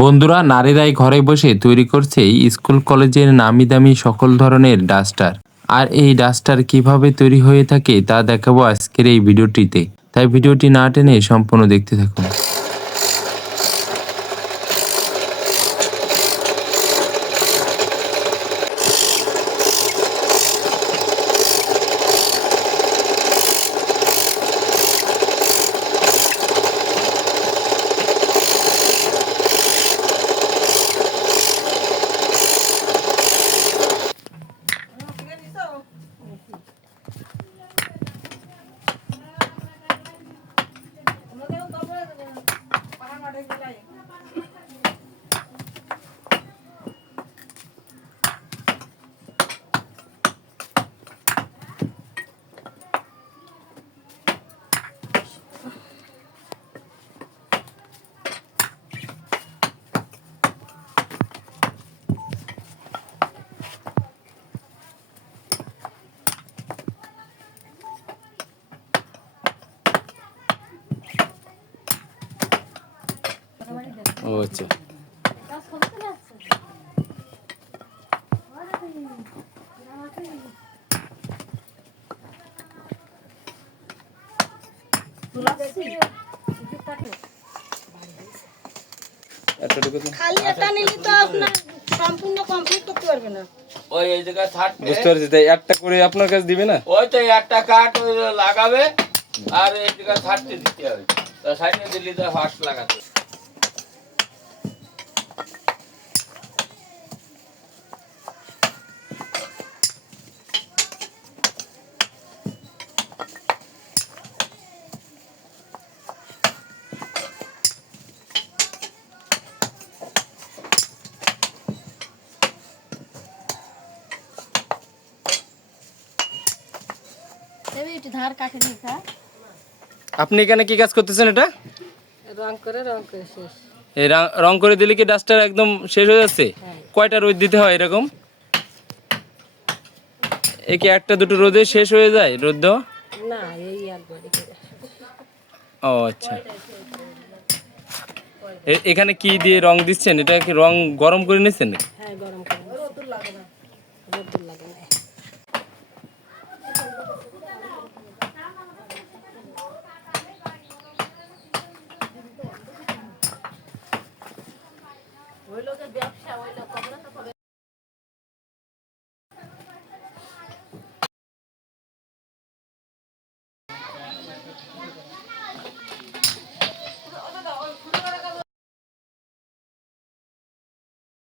বন্ধুরা, নারীরাই ঘরে বসে তৈরি করছে স্কুল কলেজের নামি দামি সকল ধরনের ডাস্টার। আর এই ডাস্টার কীভাবে তৈরি হয়ে থাকে তা দেখাবো আজকের এই ভিডিওটিতে। তাই ভিডিওটি না টেনে সম্পূর্ণ দেখতে থাকুন। ও আচ্ছা খালি এটা নিলে তো আপনার সম্পূর্ণ কমপ্লিট করতে পারবে না। ওই এই বুঝতে পারছি। তাই একটা করে আপনার কাছে দিবে না? ওই তো একটা কাঠ ওই লাগাবে আর এই জায়গায় ছাড়তে দিতে হবে। তা সাইডে দিলে তো হাঁস লাগাতে আপনি এখানে কি কাজ করতেছেন এটা? রং করে রং করে শেষ। এই রং করে দিলে কি ডাস্টার একদম শেষ হয়ে যাচ্ছে? কয়টা রোদ দিতে হয় এরকম? এ কি একটা দুটো রোদে শেষ হয়ে যায় রোদ দেওয়া না এই ও আচ্ছা। এখানে কি দিয়ে রং দিচ্ছেন? এটা কি রং গরম করে নিচ্ছেন? হ্যাঁ গরম করে ব্যবসা ওই লোক